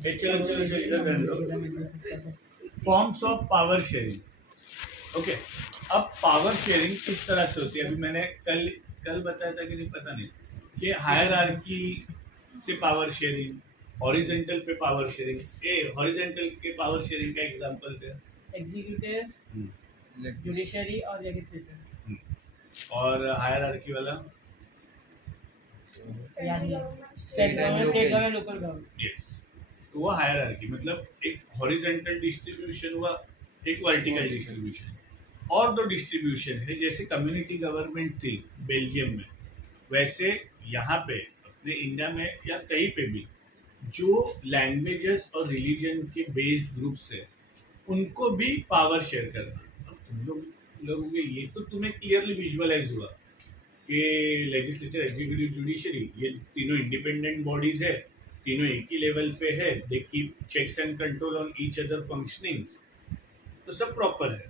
चलो चलो चलो इधर कर लो। Forms of power sharing. Okay, अब पावर शेयरिंग किस तरह से होती है? अभी मैंने कल कल बताया था कि नहीं पता नहीं, कि हायरार्की से पावर शेयरिंग, हॉरिजॉन्टल पे पावर शेयरिंग। हॉरिजॉन्टल के पावर शेयरिंग का एग्जांपल दे। एग्जीक्यूटिव, जुडिशरी और लेजिस्लेटिव। और हायरार्की वाला? State government, local government. Yes. तो वो हायरार्की मतलब एक हॉरिजॉन्टल डिस्ट्रीब्यूशन हुआ, एक वर्टिकल डिस्ट्रीब्यूशन। और दो डिस्ट्रीब्यूशन है, जैसे कम्युनिटी गवर्नमेंट थी बेल्जियम में, वैसे यहाँ पे अपने इंडिया में या कहीं पे भी जो लैंग्वेजेस और रिलीजन के बेस्ड ग्रुप्स है उनको भी पावर शेयर करना। अब तुम लोगों के ये तो तुम्हें क्लियरली विजुअलाइज हुआ कि लेजिस्लेचर, एग्जीक्यूटिव, जुडिशरी ये तीनों इंडिपेंडेंट बॉडीज है, तीनों एक ही लेवल पे है, they keep checks and control on each other functionings, तो सब प्रॉपर है।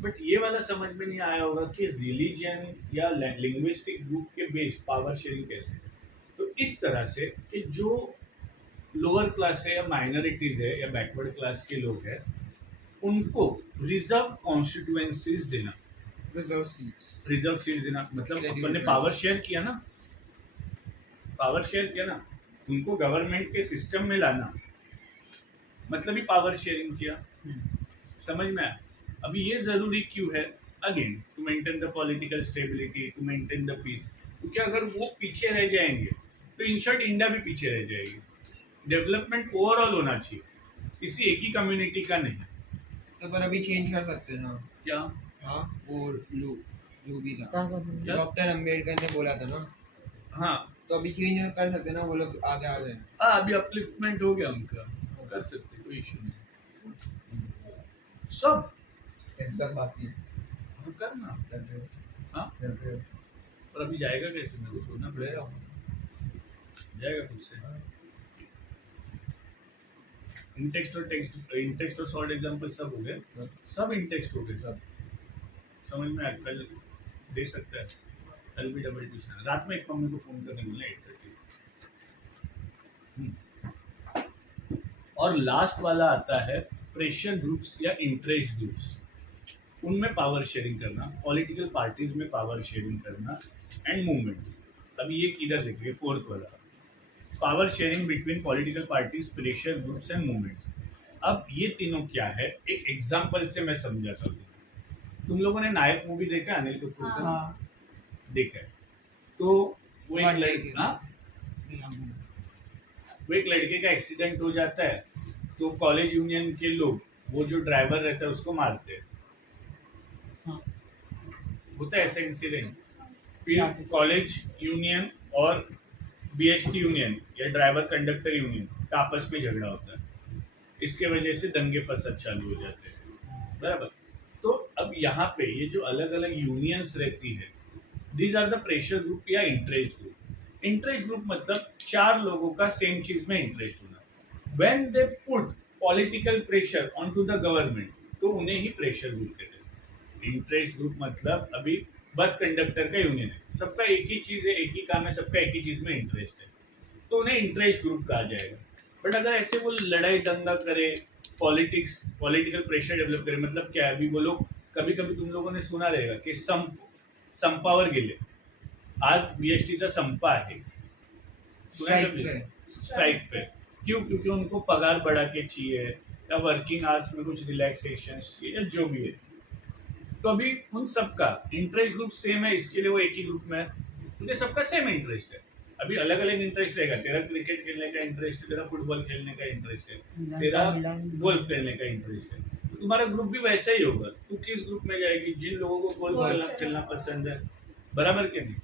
बट ये वाला समझ में नहीं आया होगा कि रिलीजन या लिंग्विस्टिक ग्रुप के बेस्ड पावर शेयरिंग कैसे है। तो इस तरह से कि जो लोअर क्लास है या माइनॉरिटीज है या बैकवर्ड क्लास के लोग हैं उनको रिजर्व कॉन्स्टिट्यूएंसीज देना, रिजर्व सीट्स देना, मतलब अपन ने पावर शेयर किया ना, उनको गवर्नमेंट के सिस्टम में लाना, मतलब ही पावर शेयरिंग किया। समझ में आया? अभी ये जरूरी क्यों है? Again to maintain the political stability, to maintain the peace, क्योंकि अगर वो पीछे रह जाएंगे तो इन शॉर्ट इंडिया भी पीछे रह जाएगी। डेवलपमेंट ओवरऑल होना चाहिए, किसी एक ही कम्युनिटी का नहीं। सब पर अभी चेंज कर सकते हैं ना? क्या? हाँ, वो जो भी था, क्या? डॉक्टर अम्बेडकर ने बोला था ना। हाँ, तो अभी चेंज कर सकते हैं ना, वो लोग आगे आ गए। अभी अपलिफ्टमेंट हो गया उनका, कर सकते, कोई इशू नहीं। सब बाकी तो करना। हाँ, पर अभी जाएगा कैसे? मेरे को छोड़ना पड़ेगा, जाएगा खुद से। इंटेक्स्ट और शॉर्ट एग्जांपल सब हो गए, सब इंटेक्स्ट हो गए, सब समझ में आया? कल दे सकता है, कल भी डबल ट्यूशन है। रात में एक मम्मी को फोन करने बोलना 8:30। और लास्ट वाला आता है प्रेशर ग्रुप्स या इंटरेस्ट ग्रुप्स, उनमें पावर शेयरिंग करना, पॉलिटिकल पार्टीज में पावर शेयरिंग करना एंड मूवमेंट्स। अभी ये किधर देखिए, फोर्थ वाला, power sharing between political parties, pressure groups and movements. अब ये तीनों क्या है, एक एग्जांपल से मैं समझाता हूँ। तुम लोगों ने नायक मूवी देखा, अनिल कपूर का? देखा है। तो वो एक लड़के का एक्सीडेंट हो जाता है, तो कॉलेज यूनियन के लोग वो जो ड्राइवर रहता है उसको मारते हैं। होता है ऐसा इंसिडेंट। फिर कॉलेज यूनियन और बीएसटी यूनियन या ड्राइवर कंडक्टर यूनियन का आपस में झगड़ा होता है, इसके वजह से दंगे फसाद चालू हो जाते हैं, बराबर? तो अब यहाँ पे ये जो अलग अलग यूनियंस रहती है, these are the pressure group या इंटरेस्ट ग्रुप। इंटरेस्ट ग्रुप मतलब चार लोगों का सेम चीज में इंटरेस्ट होना। When they put political pressure on to the government, तो उन्हें ही प्रेशर ग्रुप कहते हैं। इंटरेस्ट ग्रुप मतलब अभी बस कंडक्टर का यूनियन है, सबका एक ही चीज है, एक ही काम है, सबका एक ही चीज में इंटरेस्ट है, तो उन्हें इंटरेस्ट ग्रुप कहा जाएगा। बट अगर ऐसे वो लड़ाई दंगा करे, पॉलिटिकल प्रेशर डेवलप करे, मतलब क्या है? अभी वो लोग, कभी कभी तुम लोगों ने सुना रहेगा कि संपावर गेले, आज बीएसटीचा संपा है, सुना है कभी? स्ट्राइक पे। क्यों? क्योंकि उनको पगार बढ़ा के चाहिए या वर्किंग आवर्स में कुछ रिलैक्सेशन चाहिए या जो भी है। तो अभी उन सबका इंटरेस्ट ग्रुप सेम है, इसके लिए वो एक ही ग्रुप में है, उनके सबका सेम इंटरेस्ट है। अभी अलग अलग इंटरेस्ट रहेगा, तेरा क्रिकेट खेलने का इंटरेस्ट है, तेरा फुटबॉल खेलने का इंटरेस्ट है, तेरा गोल्फ खेलने का इंटरेस्ट है, तो तुम्हारा ग्रुप भी वैसा ही होगा। तू किस ग्रुप में जाएगी? जिन लोगों को गोल्फ खेलना पसंद है, बराबर के नहीं?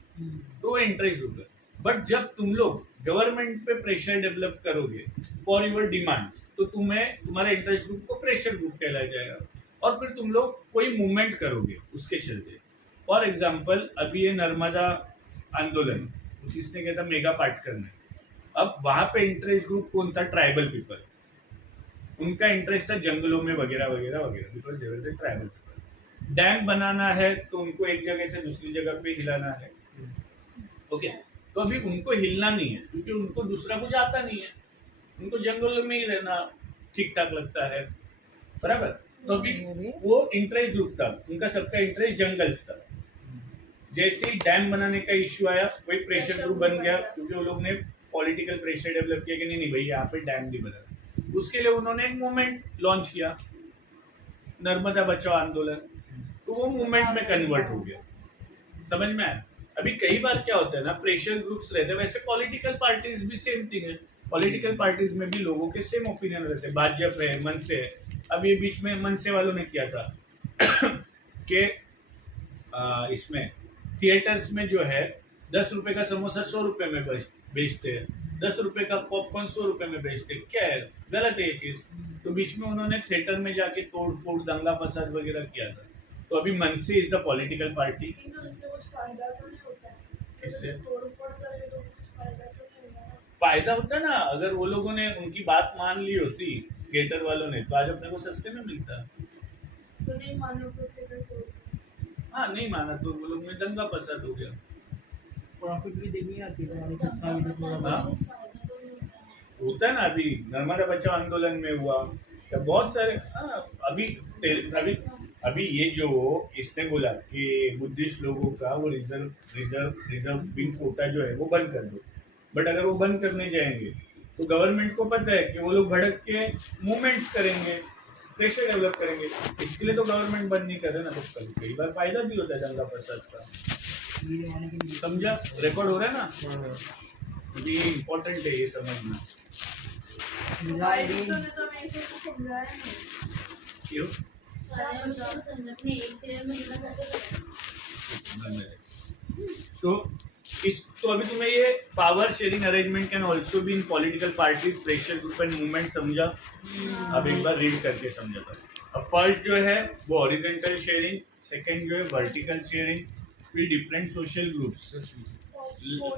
तो वो इंटरेस्ट ग्रुप है। बट जब तुम लोग गवर्नमेंट पे प्रेशर डेवलप करोगे फॉर योर डिमांड्स, तो तुम्हारा इंटरेस्ट ग्रुप को प्रेशर ग्रुप कहलाया जाएगा। और फिर तुम लोग कोई मूवमेंट करोगे उसके चलते, फॉर एग्जाम्पल अभी ये नर्मदा आंदोलन, जिसने कहता मेगा पाटकर ने, अब वहां पे इंटरेस्ट ग्रुप कौन था? Tribal people. उनका इंटरेस्ट था जंगलों में वगैरह वगैरह वगैरह, because they were the tribal people. Dam बनाना है तो उनको एक जगह से दूसरी जगह पे हिलाना है, ओके? तो अभी उनको हिलना नहीं है क्योंकि उनको दूसरा कुछ आता नहीं है, उनको जंगलों में ही रहना ठीक ठाक लगता है, बराबर। तो अभी वो इंटरेस्ट ग्रुप था, उनका सबका इंटरेस्ट जंगल्स था। जैसे ही डैम बनाने का इश्यू आया, वही प्रेशर ग्रुप बन गया, क्योंकि वो लोग ने पॉलिटिकल प्रेशर डेवलप किया कि नहीं नहीं भाई यहाँ पे डैम नहीं बना। उसके लिए उन्होंने एक मूवमेंट लॉन्च किया, नर्मदा बचाओ आंदोलन, तो वो मूवमेंट में कन्वर्ट हो गया। समझ में आया? अभी कई बार क्या होता है ना, प्रेशर ग्रुप्स रहते हैं, वैसे पॉलिटिकल पार्टीज भी सेम थिंग है। पॉलिटिकल पार्टीज में भी लोगों के सेम ओपिनियन रहते हैं। भाजपा है, मनसे है। अब ये बीच में मनसे वालों ने किया था कि इसमें थिएटर्स में जो है 10 रुपए का समोसा 100 रुपए में बेचते हैं, 10 रुपए का पॉपकॉर्न 100 रुपए में बेचते हैं। क्या है, गलत है ये चीज। तो बीच में उन्होंने थिएटर में जाके तोड़ फोड़, दंगा फसाद वगैरह किया था। तो अभी मनसे इज द पॉलिटिकल पार्टी। इससे फायदा होता ना, अगर वो लोगों ने उनकी बात मान ली होती थिएटर वालों ने, तो आज अपने को सस्ते में मिलता। तो नहीं मानो तो थिएटर तोड़। हाँ, नहीं माना तो वो लोग में दंगा फसाद हो गया। प्रॉफिट भी देखनी आती है तुम्हारी कितना भी थोड़ा हाँ, होता है ना। अभी नर्मदा बचाओ आंदोलन में हुआ, तो बहुत सारे अभी अभी ये जो इसने बोला कि बुद्धिस्ट लोगों का वो रिजर्विंग कोटा जो है वो बंद कर दो, बट अगर वो बंद करने जाएंगे तो गवर्नमेंट को पता है कि वो लोग भड़क के मूवमेंट्स करेंगे, प्रेशर डेवलप करेंगे। इसके लिए तो गवर्नमेंट बंद नहीं कर रहे ना। तो कई बार फायदा भी होता है दंगा फसाद का। समझा? रिकॉर्ड हो रहा है ना? ये इम्पोर्टेंट है ये समझना। तो मैं इसे कुछ समझाया नहीं। क्यों? तो तो अभी तुम्हें ये power sharing arrangement can also be in political parties, pressure group and movement. समझा? अब एक बार रीड करके समझा था। अब फर्स्ट जो है वो हॉरिजॉन्टल शेयरिंग, सेकंड जो है वर्टिकल शेयरिंग, फिर डिफरेंट सोशल ग्रुप्स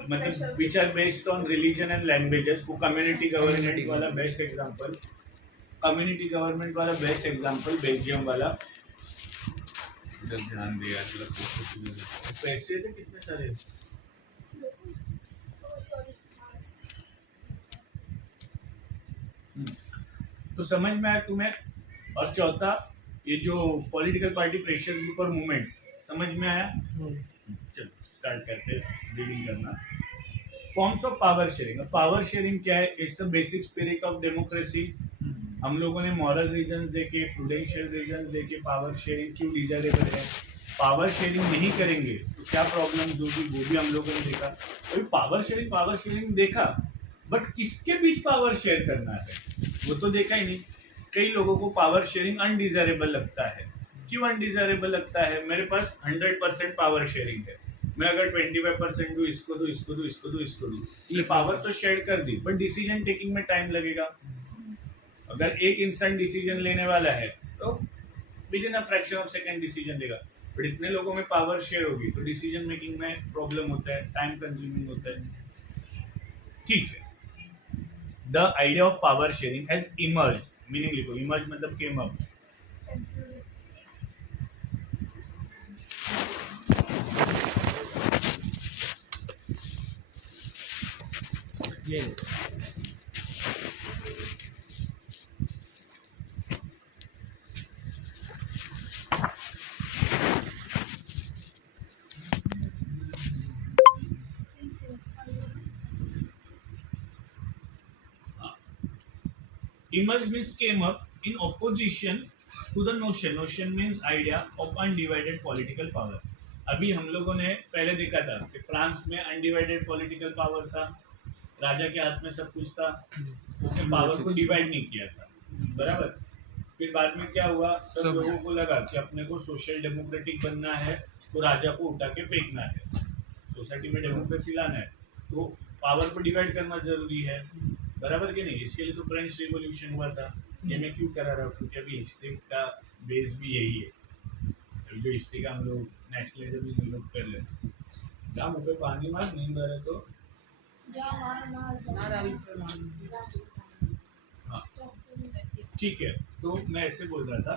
मतलब which are based on religion and languages. वो कम्युनिटी गवर्नमेंट वाला बेस्ट एग्जांपल, कम्युनिटी गवर्नमेंट वाला बेस्ट एग्जांपल बेल्जियम वाला। इधर ध्यान दिया, पैसे थे कितने सारे। तो समझ में आया तुम्हें? और चौथा ये जो पॉलिटिकल पार्टी, प्रेशर ग्रुप और मूवमेंट्स, समझ में आया? चलो स्टार्ट करते हैं रीडिंग करना। Forms of power sharing. Power sharing क्या है? It's a basic spirit of democracy. हम लोगों ने मॉरल रीजंस देके, प्रूडेंशियल रीजंस देके पावर शेयरिंग क्यों डिजायरेबल है। पावर शेयरिंग नहीं करेंगे तो क्या प्रॉब्लम्स होगी वो भी हम लोगों ने देखा। अभी पावर शेयरिंग देखा, बट किसके बीच पावर शेयर करना है वो तो देखा ही नहीं। कई लोगों को पावर शेयरिंग अनडिजायरेबल लगता है। क्यों अनडिजायरेबल लगता है? मेरे पास 100% पावर शेयरिंग है, मैं अगर 25% दूँ, इसको दूँ, इसको दूँ, इसको दूँ, इसको दूँ, ये पावर तो शेयर कर दी, बट डिसीजन टेकिंग में टाइम लगेगा। अगर एक इंसान डिसीजन लेने वाला है तो with in a fraction of second decision लेगा, बट इतने लोगों में पावर शेयर होगी तो डिसीजन मेकिंग में प्रॉब्लम होता है, टाइम कंज्यूमिंग होता है। ठीक है। The idea of power sharing has emerge, meaning लिखो, इमर्ज मतलब केम अप। ये Emerge means came up in opposition to the notion means idea of undivided political power। अभी हम लोगों ने पहले देखा था कि फ्रांस में अनडिवाइडेड पॉलिटिकल पावर था, राजा के हाथ में सब कुछ था, उसने पावर को डिवाइड नहीं किया था, बराबर। फिर बाद में क्या हुआ, सब लोगों को लगा कि अपने को सोशल डेमोक्रेटिक बनना है तो राजा को उठा के फेंकना है, सोसाइटी में डेमोक्रेसी लाना है, तो पावर को डिवाइड करना जरूरी है, बराबर कि नहीं। इसके लिए तो फ्रेंच रिवॉल्यूशन हुआ था। ये मैं क्यों करा रहा हूँ, क्योंकि अभी हिस्ट्री का बेस भी यही है। अभी जो हिस्ट्री का हम लोग नेशनलिज्म भी डेवलप कर लेते। क्या मुँह पे पानी मार, नींद आ रहा तो हाँ ठीक है। तो मैं ऐसे बोल रहा था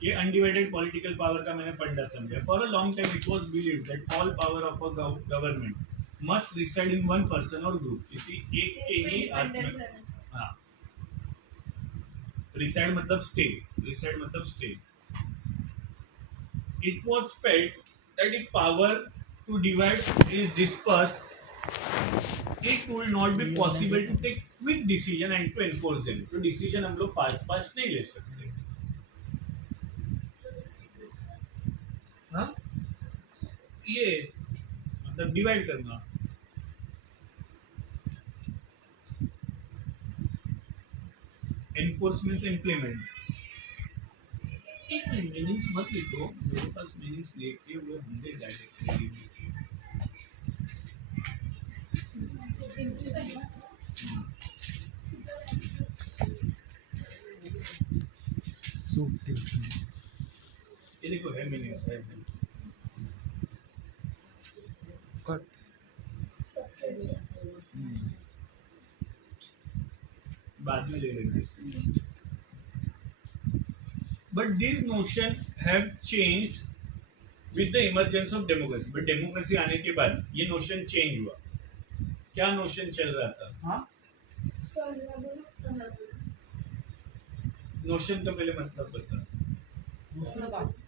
कि अनडिवाइडेड पॉलिटिकल पावर का मैंने फंडा समझा। For a long time it was believed that all power of a government must reside in one person or group, किसी एक के ही हाथ में, हाँ, रिसाइड मतलब स्टे, रिसाइड मतलब stay. It was felt that if power to divide is dispersed, it will not be possible to take quick decision and to enforce them. तो decision हम लोग फास्ट नहीं ले सकते. हाँ, ये मतलब डिवाइड करना. एनफोर्समेंट से इम्प्लीमेंट. एक मिनट, मीनिंग्स मत लिखो, मेरे पास मीनिंग्स लेके वो होंगे डायरेक्टली. ये देखो है मीनिंग्स है. बाद में ले लेना इसे. But these notion have changed with the emergence of democracy. But democracy आने के बाद ये notion change हुआ. क्या notion चल रहा था? हाँ notion का पहले मतलब बता.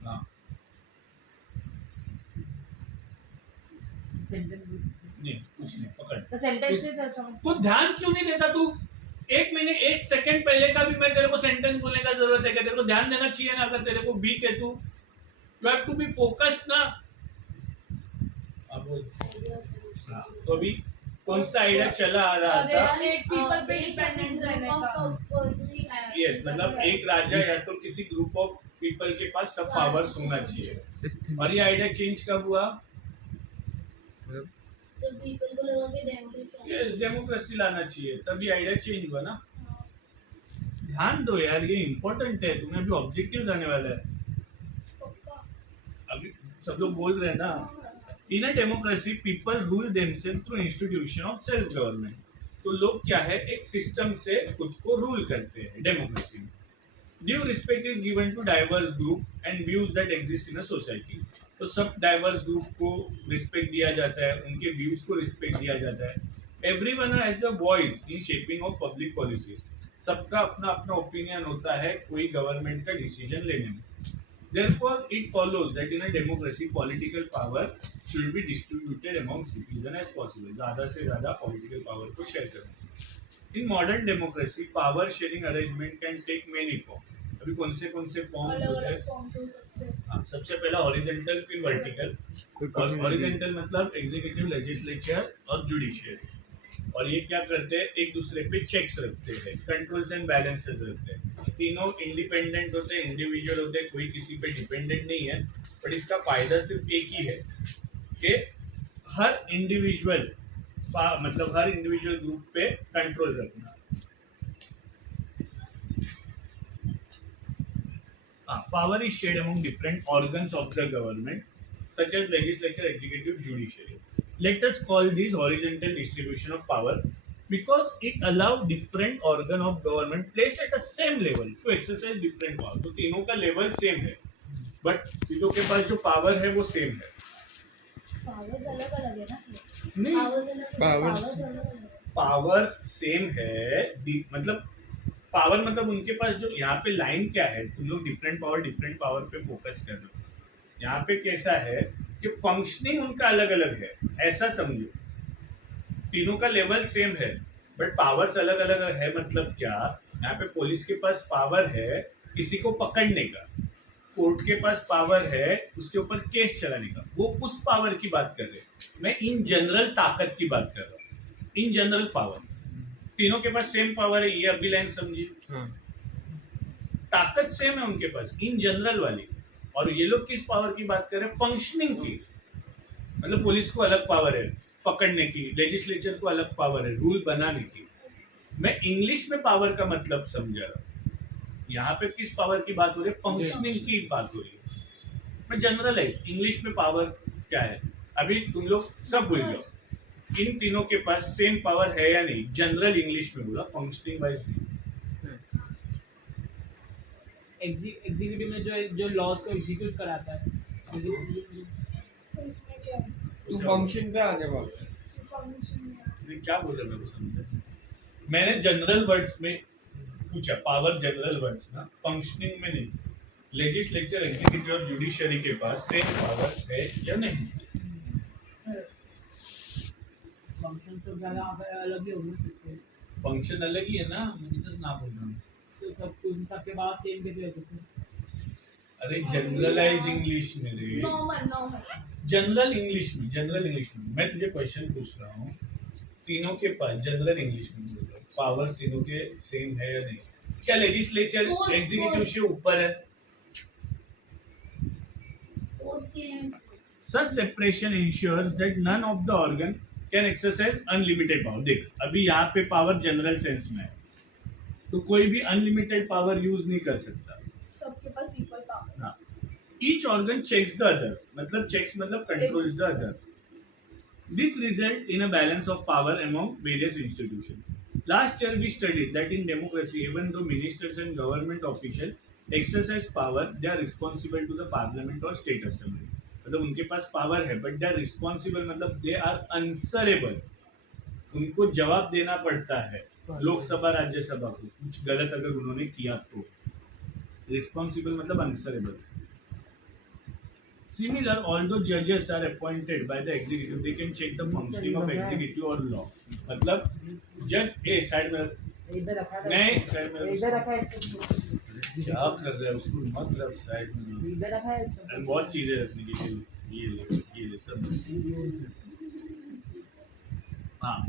हाँ. नहीं कुछ नहीं, पकड़. तो सेंटेंस से समझ. तू ध्यान क्यों नहीं देता? तू एक मिनट, एक सेकंड पहले का भी मैं तेरे को सेंटेंस बोलने का जरूरत है क्या? तेरे को ध्यान देना चाहिए ना. अगर तेरे को वीक है तू, you have to be focused ना. अब तो अभी कौन सा आइडिया चला आ रहा था? एक पीपल पे डिपेंडेंट रहने का. यस, मतलब एक राजा या तो किसी ग्रुप ऑफ पीपल के पास सब पावर्स होना चाहिए. और ये आइडिया चेंज कब हुआ? तो पीपल को लगा कि डेमोक्रेसी. यस, डेमोक्रेसी लाना चाहिए, तभी आइडिया चेंज हुआ ना. ध्यान दो यार, ये इम्पोर्टेंट है. तुम्हें अभी ऑब्जेक्टिव आने वाला है. अभी सब लोग बोल रहे हैं ना. In a democracy people rule themselves through institution of self government. तो लोग क्या है, एक सिस्टम से खुद को रूल करते हैं डेमोक्रेसी में. Due respect is given to diverse group and views that exist in a society. तो सब डाइवर्स ग्रुप को रिस्पेक्ट दिया जाता है, उनके व्यूज को रिस्पेक्ट दिया जाता है. Everyone has a voice in shaping of public policies. सबका अपना अपना ओपिनियन होता है कोई गवर्नमेंट का डिसीजन लेने में. Therefore, it follows that in a democracy, political power should be distributed among citizens as possible. ज़्यादा से ज़्यादा political power को share करना. In modern democracy, power sharing arrangement can take many forms. अभी कौन से फॉर्म होते हैं? हाँ, सबसे पहला हॉरिजॉन्टल, फिर वर्टिकल. हॉरिजॉन्टल मतलब एग्जीक्यूटिव, लेजिस्लेचर और जुडिशियरी. और ये क्या करते हैं, एक दूसरे पे चेक्स रखते हैं, कंट्रोल्स एंड बैलेंसेस रखते हैं. तीनों इंडिपेंडेंट होते हैं, इंडिविजुअल होते हैं, कोई किसी पे डिपेंडेंट नहीं है. बट इसका फायदा सिर्फ एक ही है कि हर इंडिविजुअल मतलब हर इंडिविजुअल ग्रुप पे कंट्रोल रखना. Power is shared among different organs of the government such as legislature, executive, judiciary. Let us call this horizontal distribution of power because it allows different organ of government placed at the same level to exercise different power. तो तीनों का level same है, but तीनों के पास जो power है वो same है. पावर्स अलग अलग है ना. नहीं, पावर्स सेम है. मतलब पावर मतलब उनके पास जो यहाँ पे लाइन क्या है, तुम लोग डिफरेंट पावर पे फोकस कर रहे हो. यहाँ पे कैसा है कि फंक्शनिंग उनका अलग अलग है, ऐसा समझो. तीनों का लेवल सेम है बट पावर्स अलग अलग है. मतलब क्या, यहाँ पे पुलिस के पास पावर है किसी को पकड़ने का, कोर्ट के पास पावर है उसके ऊपर केस चलाने का. वो उस पावर की बात कर रहे हैं. मैं इन जनरल ताकत की बात कर रहा हूँ, इन जनरल पावर. तीनों के पास सेम पावर है, ये अभी लाइन समझिए. ताकत सेम है उनके पास, इन जनरल वाली. और ये लोग किस पावर की बात कर रहे हैं? फंक्शनिंग की. मतलब पुलिस को अलग पावर है पकड़ने की, लेजिस्लेचर को अलग पावर है रूल बनाने की. मैं इंग्लिश में पावर का मतलब समझा रहा हूँ. यहाँ पे किस पावर की बात हो रही है? फंक्शनिंग की बात हो रही है. मैं जनरलाइज इंग्लिश में पावर क्या है अभी तुम लोग सब भूल जाओ. इन तीनों के पास सेम पावर है या नहीं? जनरल इंग्लिश में बोला, फंक्शनिंग वाइज नहीं. एग्जीक्यूटिव में जो लॉज को एग्जीक्यूट कराता है. उसमें क्या है? तू फंक्शन पे आने वाला है. फंक्शन में मैं क्या बोल रहा हूँ, मेरे को समझा. मैंने जनरल वर्ड्स में पूछा पावर जनरल वर्ड्स ना, फंक्शनिंग में नहीं। लेजिस्लेचर एग्जीक्यूटिव और जुडिशरी के पास सेम पावर्स है या नहीं? फंक्शन तो ज़्यादा अलग ही होंगे सकते हैं, फंक्शन अलग ही है ना, मुझे तो ना बोल रहा हूँ। तो सब कुछ सबके पास सेम कैसे है कुछ? अरे जनरलाइज्ड इंग्लिश में रे, नॉर्मल जनरल इंग्लिश में मैं तुझे क्वेश्चन पूछ रहा हूँ, तीनों के पास जनरल इंग्लिश में बोल रहा हूँ, पावर तीनों के सेम है या नहीं? क्या लेजिस्लेचर Post- एग्जीक्यूटिव से ऊपर है? वो same Such separation ensures that none of the organ can exercise unlimited power. देख अभी यहाँ पे पावर जनरल सेंस में है, तो कोई भी अनलिमिटेड पावर यूज नहीं कर सकता। सबके पास इक्वल पावर। हाँ, each organ checks the other, मतलब checks मतलब controls the other. This result in a balance of power among various institutions. Last year we studied that in democracy, even though ministers and government officials exercise power, they are responsible to the parliament or state assembly. मतलब उनके पास power है, but they are responsible मतलब they are answerable, उनको जवाब देना पड़ता है लोकसभा राज्यसभा को कुछ गलत अगर उन्होंने किया तो। रिस्पॉन्सिबल मतलब answerable. Similar, although judges are appointed by the executive, they can check the functioning of executive or law. मतलब जज ए साइड में इधर रखा है, नहीं साइड में इधर रखा है इसको, क्या कर रहा है उसको मत रख साइड में। इधर रखा है इसको। अरे बहुत चीजें रखने के लिए ये ले सब। हाँ,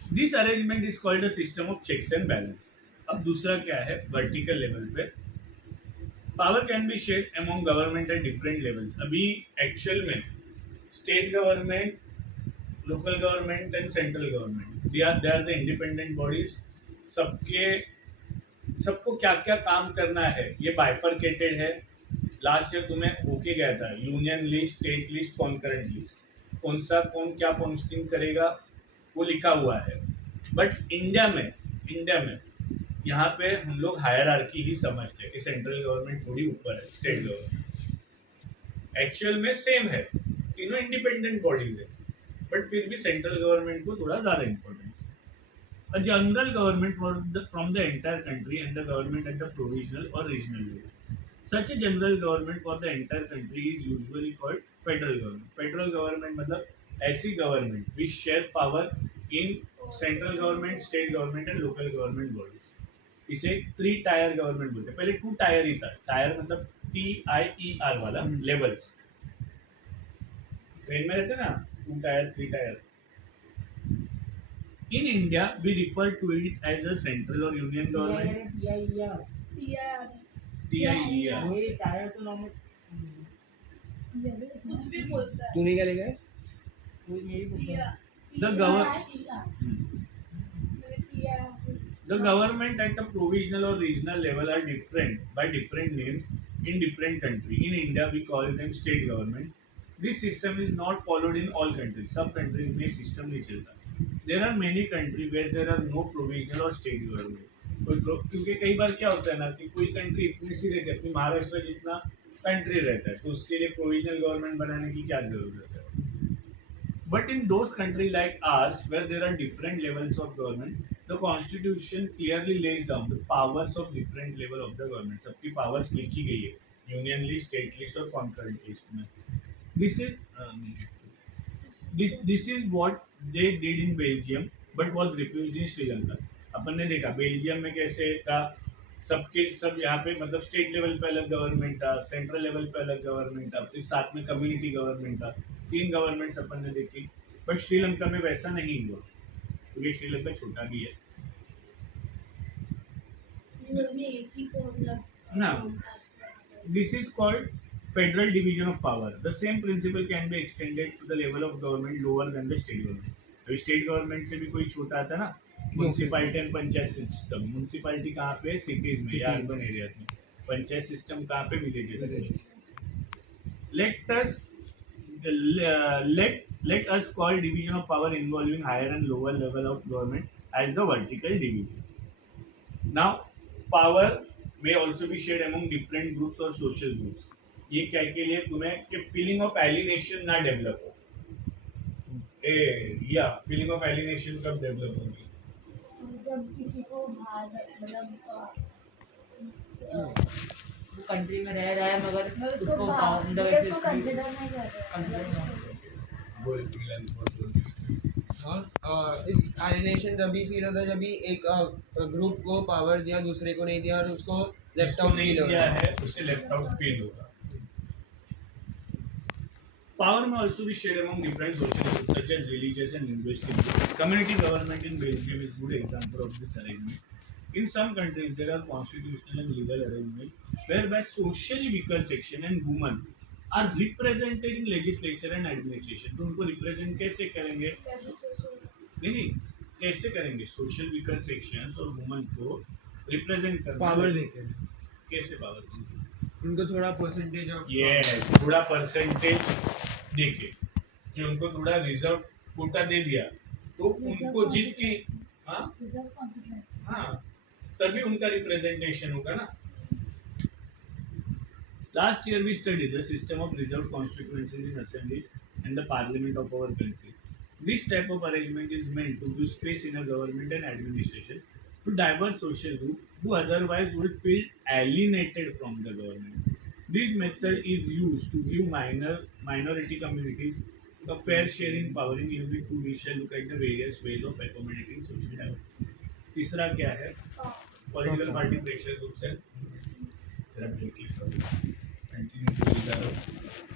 this arrangement is called a system of checks and balance. अब दूसरा क्या है, वर्टिकल लेवल पे power can be shared among government at different levels. अभी एक्चुअल में state government, local government and central government they are the independent bodies. सबको क्या क्या काम करना है ये बाइफरकेटेड है। लास्ट ईयर तुम्हें होके गया था union list, state list, concurrent list, कौन क्या फंक्शनिंग करेगा वो लिखा हुआ है। बट इंडिया में यहाँ पे हम लोग हायरार्की ही समझते हैं कि सेंट्रल गवर्नमेंट थोड़ी ऊपर है स्टेट गवर्नमेंट। एक्चुअल में सेम है, तीनों इंडिपेंडेंट बॉडीज है, बट फिर भी सेंट्रल गवर्नमेंट को थोड़ा ज़्यादा इम्पोर्टेंस है। A general government from the entire country and the government at the provincial or regional level. Such a general government for the entire country is usually called federal government. Federal government मतलब ऐसी government which share power in central government, state government and local government bodies. इसे 3 tyre government बोलते हैं। पहले 2 tyre ही था। Tyre मतलब TIER वाला levels. Train में रहते ना 2 tyre 3 tyre. In India, we refer to it as a central or union government. TIER. मेरी टायर तो नॉर्मल, कुछ भी बोलता है। तू नहीं करेगा? कोई मेरी बोलता है। The government at the provisional or regional level are different by different names in different countries. In India, we call them state government. This system is not followed in all countries. सब countries में system नहीं चलता। There are many countries where there are no provisional or state government. क्योंकि कई बार क्या होता है ना कि कोई कंट्री इतनी सी रहती है, अपनी महाराष्ट्र जितना कंट्री रहता है, तो उसके लिए प्रोविजनल गवर्नमेंट बनाने की क्या जरूरत है। But in those country like ours where there are different levels of government, the constitution clearly lays down the powers of different level of the government. सबकी पावर्स लिखी गई है यूनियन लिस्ट, स्टेट लिस्ट और concurrent list में। This is what they did in Belgium but was refused in Sri Lanka. अपन ने देखा Belgium में कैसे था, सबके सब यहाँ पे मतलब स्टेट लेवल पे अलग गवर्नमेंट था, सेंट्रल लेवल पे अलग गवर्नमेंट था, फिर साथ में कम्युनिटी गवर्नमेंट था। 3 गवर्नमेंट्स अपन ने देखी। बट श्रीलंका में वैसा नहीं हुआ क्योंकि श्रीलंका छोटा भी है ना। This is called federal division of power. The same principle can be extended to the level of government lower than the state government. अभी स्टेट गवर्नमेंट से भी कोई छोटा आता है ना, municipality and panchayat system. Municipality कहाँ पे? सिटीज में या अर्बन एरियाज में। पंचायत सिस्टम कहाँ पे? विलेजेस में। Let us call division of power involving higher and lower level of government as the vertical division. Now, power may also be shared among different groups or social groups. ये क्या के लिए तुम्हें कि feeling of alienation ना develop हो। Feeling of alienation कब develop होगी? जब किसी को बाहर मतलब वो कंट्री में रह रहा है मगर उसको उसको बाहर मतलब उसको ऐसे कंसिडर नहीं कर रहे Consider मतलब नहीं उसको- वो मिलन फॉर और इस एलिनेशन तभी फील होता है जब भी एक ग्रुप को पावर दिया दूसरे को नहीं दिया और उसको लेफ्ट जिसको आउट नहीं फील हो दिया रहा है। है उसे लेफ्ट आउट फील होगा. Power may also be shared among different social groups such as religious and linguistic groups. Community government in Belgium is a good example of this arrangement. In some countries, there are constitutional and legal arrangements whereby socially weaker section and women are represented in legislature and administration. तो उनको represent कैसे करेंगे? कैसे सोचो नहीं, कैसे करेंगे? Social weaker sections और women को represent करना. पावर देते हैं कैसे पावर देंगे? उनको थोड़ा परसेंटेज ऑफ यस, थोड़ा परसेंटेज देके कि उनको थोड़ा रिजर्व कोटा दे दिया तो उनको जीत के हाँ रिजर्व कॉन्सिक्वेंस हाँ तभी उनका रिप्रेजेंटेशन होगा ना. Last year we study the system of reserve constituencies in assembly and the parliament of our country. This type of arrangement is meant to give space in a government and administration to diverse social groups who otherwise would feel alienated from the government. This method is used to give minority communities a fair share in power. In unit 2 we shall look at the various ways of accommodating social diversity. तीसरा क्या है? Political party pressure groups है. जरा break ले लो. Continue to